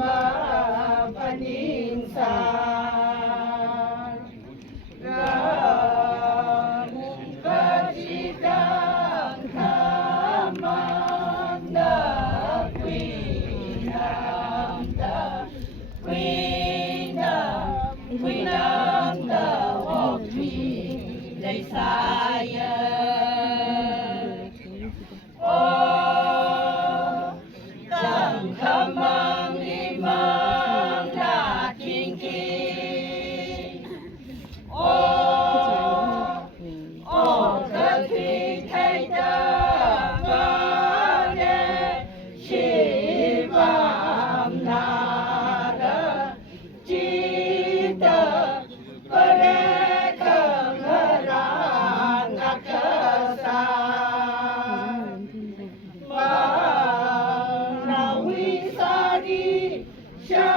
มาปนิงสารามุกจิตังธรรมังนาวินัมตาวินัมตาโอภิได้สายโอตังขมังอิมังนาทิงกีโอกะทิไทตาวาเนชิวามนาระจิตปะเรคังรานักสามานาวิสาดีชั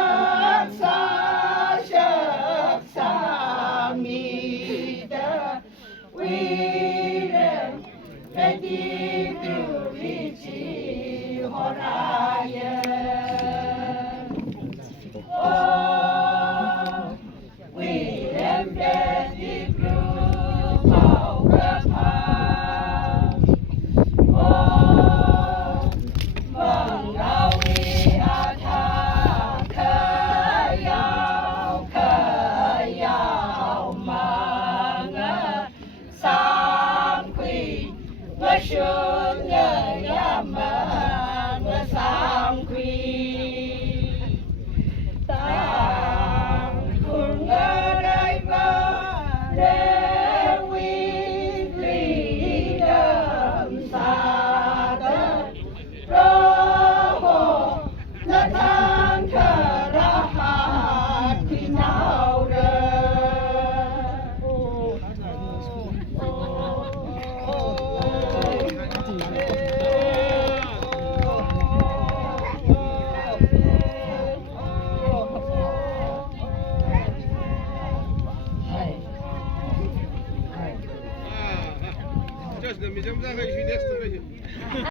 กษามิตาวิเรเปติตุวิจิหรายโอวิเรเปติตุเป่ากระพาโอมังลาวิอาทาขยาวมังสามควีเมื่อชุนเงยมังสามควีตามคุณอะไรมาเรวิลีดมสาดโรโหละทางคารหัสที่นาวเรСейчас, да, идем за, еще не остановись.